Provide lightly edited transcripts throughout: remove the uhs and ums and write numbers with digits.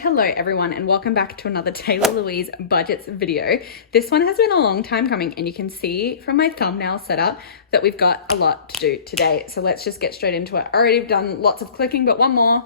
hello everyone and welcome back to another Taylah Louise budgets video. This one has been a long time coming and you can see from my thumbnail setup that we've got a lot to do today. So let's just get straight into it. I already done lots of clicking, but one more.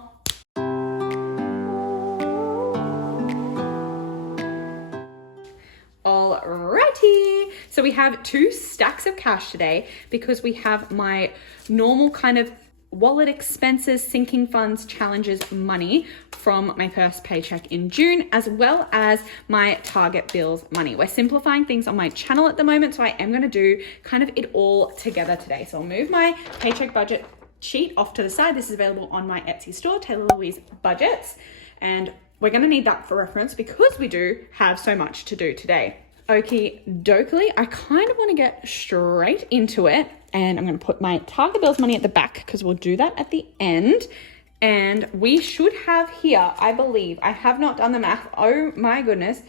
Alrighty, so we have 2 stacks of cash today because we have my normal kind of wallet expenses, sinking funds, challenges money from my first paycheck in June, as well as my target bills money. We're simplifying things on my channel at the moment, so I am going to do kind of it all together today. So I'll move my paycheck budget sheet off to the side. This is available on my Etsy store, Taylah Louise Budgets, and we're going to need that for reference because we do have so much to do today. Okie dokie, I kind of want to get straight into it, and I'm going to put my target bills money at the back because we'll do that at the end. And we should have here, I believe, I have not done the math, oh my goodness,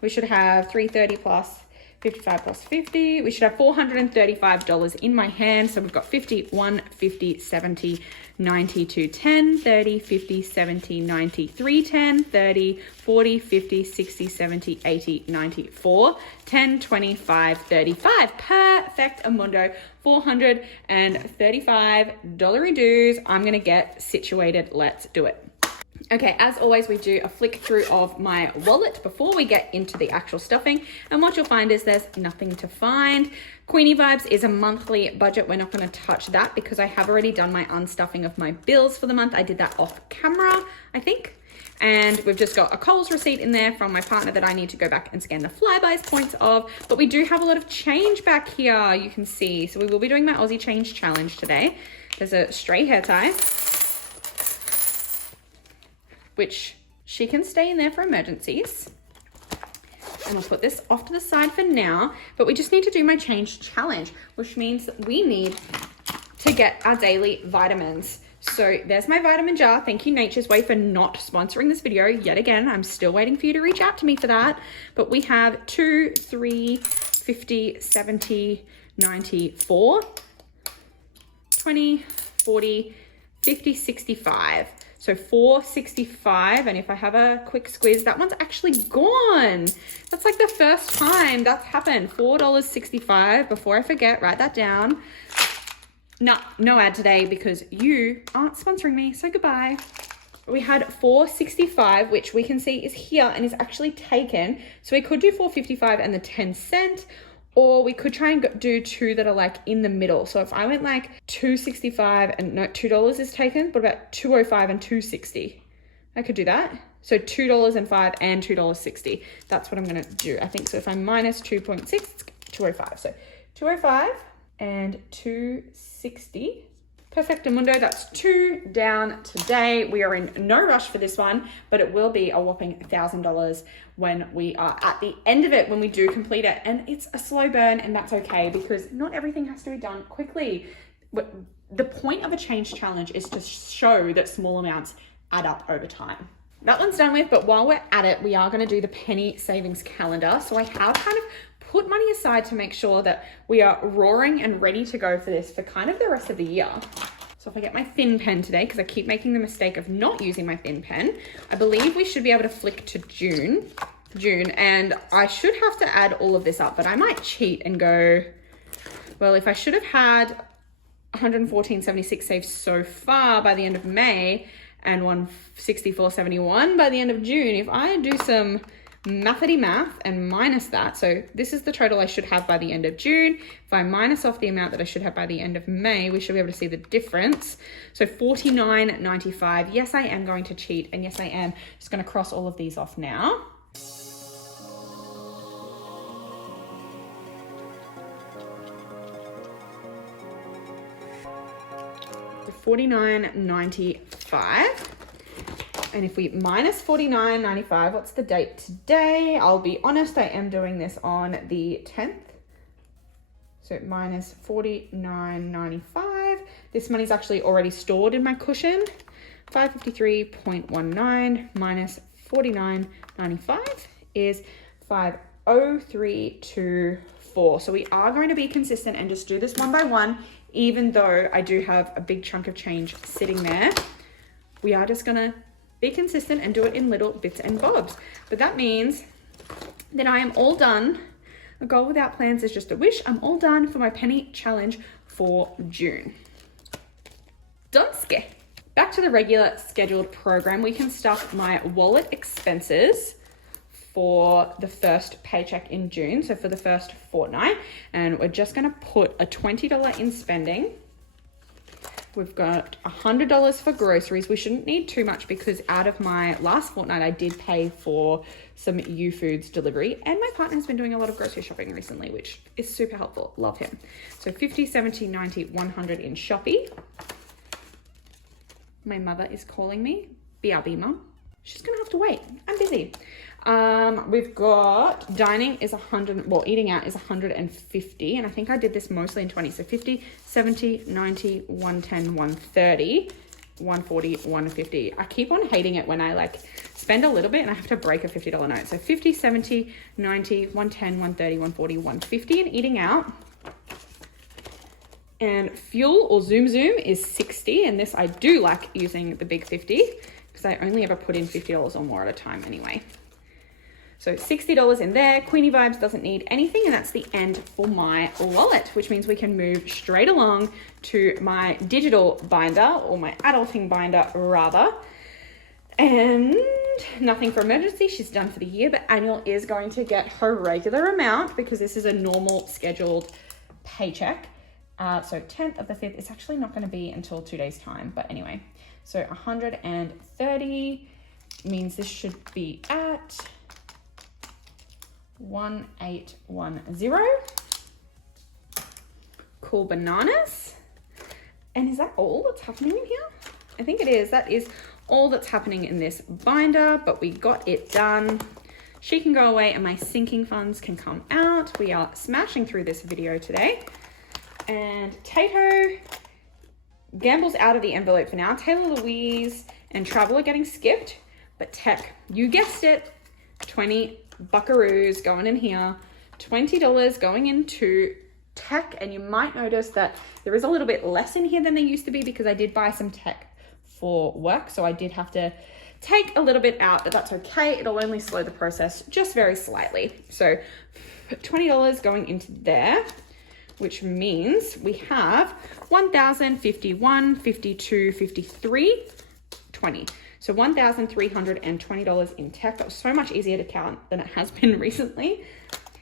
we should have 330 plus 55 plus 50. We should have $435 in my hand. So we've got 50, 1, 50, 70, 90 to 10, 30, 50, 70, 90, 3, 10, 30, 40, 50, 60, 70, 80, 90, 4, 10, 25, 35. Perfect amundo. $435 dues. I'm going to get situated. Let's do it. Okay, as always, we do a flick through of my wallet before we get into the actual stuffing. And what you'll find is there's nothing to find. Queenie Vibes is a monthly budget. We're not going to touch that because I have already done my unstuffing of my bills for the month. I did that off camera, I think. And we've just got a Kohl's receipt in there from my partner that I need to go back and scan the Flybuys points of. But we do have a lot of change back here, you can see. So we will be doing my Aussie Change Challenge today. There's a stray hair tie, which she can stay in there for emergencies. And I'll put this off to the side for now, but we just need to do my change challenge, which means that we need to get our daily vitamins. So there's my vitamin jar. Thank you, Nature's Way, for not sponsoring this video yet again. I'm still waiting for you to reach out to me for that. But we have 2, 3, 50, 70, 94, 20, 40, 50, 65. So 465, and if I have a quick squeeze, that one's actually gone. That's like the first time that's happened. $4.65. Before I forget, write that down. No ad today because you aren't sponsoring me, so goodbye. We had 465, which we can see is here and is actually taken. So we could do 455 and the 10 cent, or we could try and do 2 that are like in the middle. So if I went like 265 and no, $2 is taken, what about 205 and 260? I could do that. So $2.05 and $2.60. That's what I'm gonna do, I think. So if I minus 2.6, it's 205. So 205 and 260. Perfect amundo. That's 2 down today. We are in no rush for this one, but it will be a whopping $1,000 when we are at the end of it, when we do complete it. And it's a slow burn, and that's okay because not everything has to be done quickly. But the point of a change challenge is to show that small amounts add up over time. That one's done with, but while we're at it, we are going to do the penny savings calendar. So I have kind of put money aside to make sure that we are roaring and ready to go for this for kind of the rest of the year. So if I get my thin pen today, because I keep making the mistake of not using my thin pen, I believe we should be able to flick to June, and I should have to add all of this up, but I might cheat and go, well, if I should have had 114.76 saved so far by the end of May and 164.71 by the end of June, if I do some mathety math and minus that, so this is the total I should have by the end of June. If I minus off the amount that I should have by the end of May, we should be able to see the difference. So $49.95. Yes, I am going to cheat, and yes, I am just going to cross all of these off now. $49.95. And if we minus $49.95, what's the date today? I'll be honest, I am doing this on the 10th. So minus $49.95. This money's actually already stored in my cushion. 553.19 minus $49.95 is 50324. So we are going to be consistent and just do this one by one, even though I do have a big chunk of change sitting there. We are just gonna be consistent and do it in little bits and bobs. But that means that I am all done. A goal without plans is just a wish. I'm all done for my penny challenge for June. Donske. Back to the regular scheduled program. We can stuff my wallet expenses for the first paycheck in June, so for the first fortnight, and we're just going to put a $20 in spending. We've got $100 for groceries. We shouldn't need too much because out of my last fortnight, I did pay for some U-Foods delivery, and my partner has been doing a lot of grocery shopping recently, which is super helpful. Love him. So 50, 70, 90, 100 in Shopee. My mother is calling me. BRB, Mum. She's going to have to wait. I'm busy. We've got dining is 100, well, eating out is 150, and I think I did this mostly in 20. So 50, 70, 90, 110, 130, 140, 150. I keep on hating it when I like spend a little bit and I have to break a $50 note. So 50, 70, 90, 110, 130, 140, 150 in eating out. And fuel or Zoom is 60, and this I do like using the big 50 because I only ever put in $50 or more at a time anyway. So $60 in there. Queenie Vibes doesn't need anything, and that's the end for my wallet, which means we can move straight along to my digital binder, or my adulting binder rather. And nothing for emergency, she's done for the year, but annual is going to get her regular amount because this is a normal scheduled paycheck. So 10th of the 5th, it's actually not going to be until 2 days time, but anyway. So 130 means this should be at 1810. Cool bananas. And is that all that's happening in here? I think it is. That is all that's happening in this binder, but we got it done. She can go away and my sinking funds can come out. We are smashing through this video today. And Tato gambles out of the envelope for now. Taylah Louise and travel are getting skipped, but tech, you guessed it, 20 buckaroos going in here, $20 going into tech. And you might notice that there is a little bit less in here than there used to be because I did buy some tech for work. So I did have to take a little bit out, but that's okay. It'll only slow the process just very slightly. So $20 going into there, which means we have 1,051, 52, 53, 20. So $1,320 in tech. That was so much easier to count than it has been recently.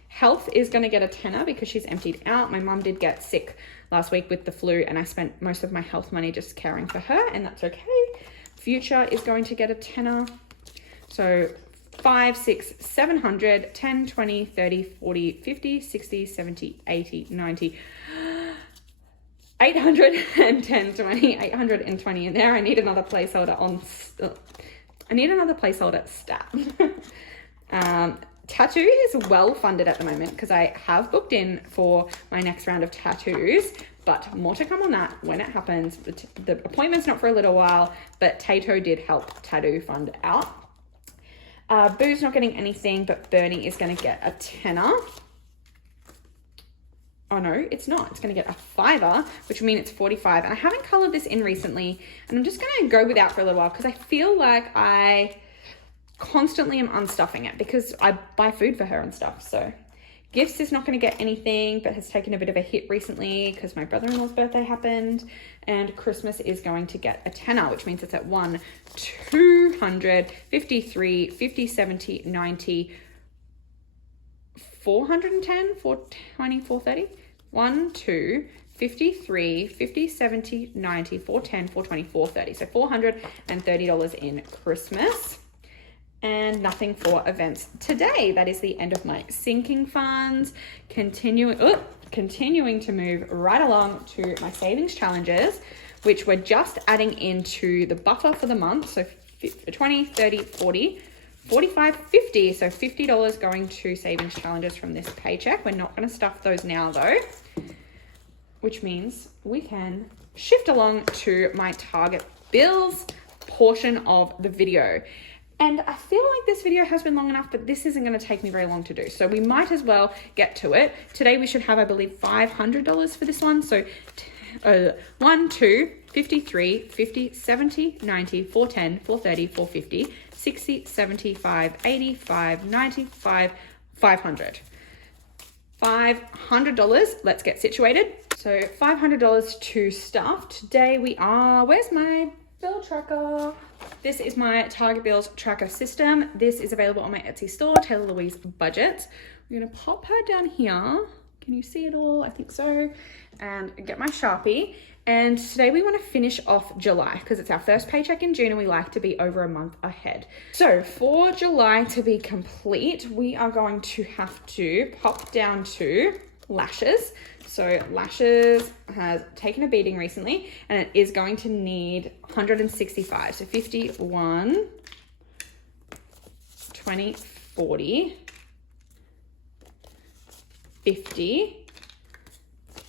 Health is going to get a tenner because she's emptied out. My mum did get sick last week with the flu, and I spent most of my health money just caring for her, and that's okay. Future is going to get a tenner. So 5, 6, 700, 10, 20, 30, 40, 50, 60, 70, 80, 90, 810, 20, 820 in there. I need another placeholder on, I need another placeholder stat. Tattoo is well funded at the moment because I have booked in for my next round of tattoos, but more to come on that when it happens. The appointment's not for a little while, but Tato did help tattoo fund out. Boo's not getting anything, but Bernie is going to get a tenner. Oh no, it's not. It's going to get a $5, which means it's 45. And I haven't colored this in recently, and I'm just going to go without for a little while because I feel like I constantly am unstuffing it because I buy food for her and stuff. So gifts is not going to get anything, but has taken a bit of a hit recently because my brother-in-law's birthday happened. And Christmas is going to get a tenner, which means it's at 1, 200, 53, 50, 70, 90, 410, 420, 430, 1, 2, 53, 50, 70, 90, 410, 420, 430. So $430 in Christmas. And nothing for events today. That is the end of my sinking funds. Continuing to move right along to my savings challenges, which we're just adding into the buffer for the month. So 20, 30, 40, 45, 50. So $50 going to savings challenges from this paycheck. We're not going to stuff those now though, which means we can shift along to my target bills portion of the video. And I feel like this video has been long enough, but this isn't going to take me very long to do. So we might as well get to it. Today we should have, I believe, $500 for this one. So 1, 2, 53, 50, 70, 90, 410, 430, 450, 60, 75, 85, 95, 500. $500. Let's get situated. So $500 to stuff. Today we are, where's my bill tracker? This is my Target Bills tracker system. This is available on my Etsy store, Taylah Louise Budget. We're gonna pop her down here. Can you see it all? I think so. And get my Sharpie. And today we want to finish off July because it's our first paycheck in June and we like to be over a month ahead. So for July to be complete, we are going to have to pop down to lashes. So lashes has taken a beating recently and it is going to need 165. So 51, 20, 40, 50,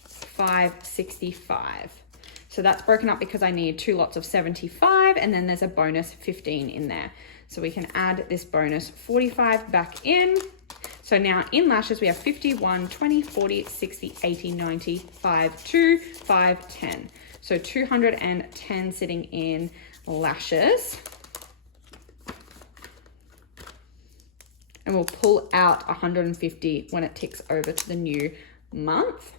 565. So that's broken up because I need 2 lots of 75 and then there's a bonus 15 in there. So we can add this bonus 45 back in. So now in lashes we have 51, 20, 40, 60, 80, 90, 5, 2, 5, 10. So 210 sitting in lashes. And we'll pull out 150 when it ticks over to the new month.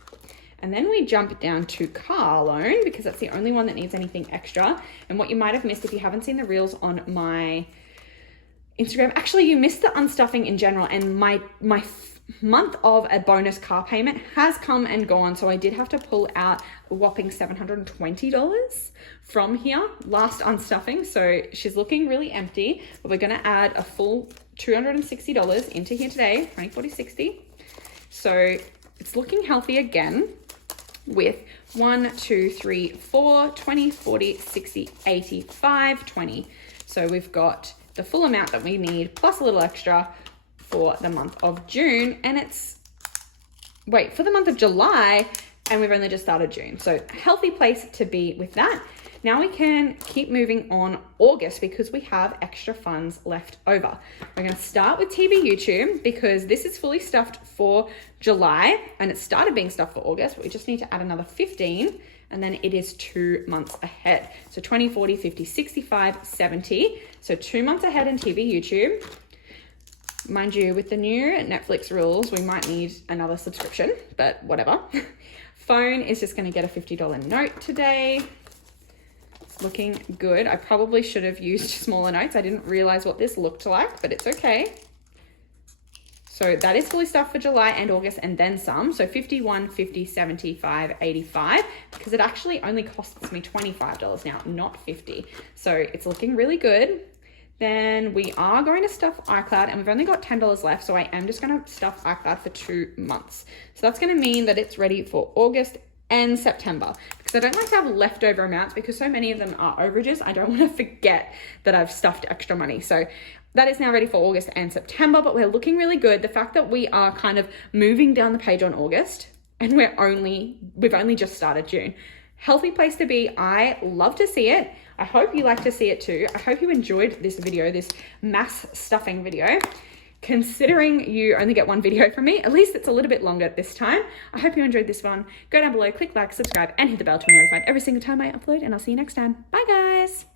And then we jump down to car loan because that's the only one that needs anything extra. And what you might have missed if you haven't seen the reels on my Instagram, actually you missed the unstuffing in general, and my month of a bonus car payment has come and gone. So I did have to pull out a whopping $720 from here, last unstuffing. So she's looking really empty, but we're gonna add a full $260 into here today, 20, 40, 60. So it's looking healthy again with 1, 2, 3, 4, 20, 40, 60, 80, 5, 20. So we've got the full amount that we need plus a little extra for the month of June. And it's, wait, for the month of July, and we've only just started June. So healthy place to be with that. Now we can keep moving on August because we have extra funds left over. We're gonna start with TV YouTube because this is fully stuffed for July and it started being stuffed for August, but we just need to add another 15 and then it is 2 months ahead. So 20, 40, 50, 65, 70. So 2 months ahead in TV YouTube. Mind you, with the new Netflix rules, we might need another subscription, but whatever. Phone is just gonna get a $50 note today. Looking good. I probably should have used smaller notes. I didn't realize what this looked like, but it's okay. So that is fully stuffed for July and August and then some. So 51, 50, 75, 85, because it actually only costs me $25 now, not 50. So it's looking really good. Then we are going to stuff iCloud and we've only got $10 left. So I am just going to stuff iCloud for 2 months. So that's going to mean that it's ready for August and September, because I don't like to have leftover amounts because so many of them are overages. I don't want to forget that I've stuffed extra money. So that is now ready for August and September, but we're looking really good. The fact that we are kind of moving down the page on August and we've only just started June. Healthy place to be. I love to see it. I hope you like to see it too. I hope you enjoyed this video, this mass stuffing video. Considering you only get one video from me, at least it's a little bit longer this time. I hope you enjoyed this one. Go down below, click like, subscribe, and hit the bell to be notified every single time I upload, and I'll see you next time. Bye, guys.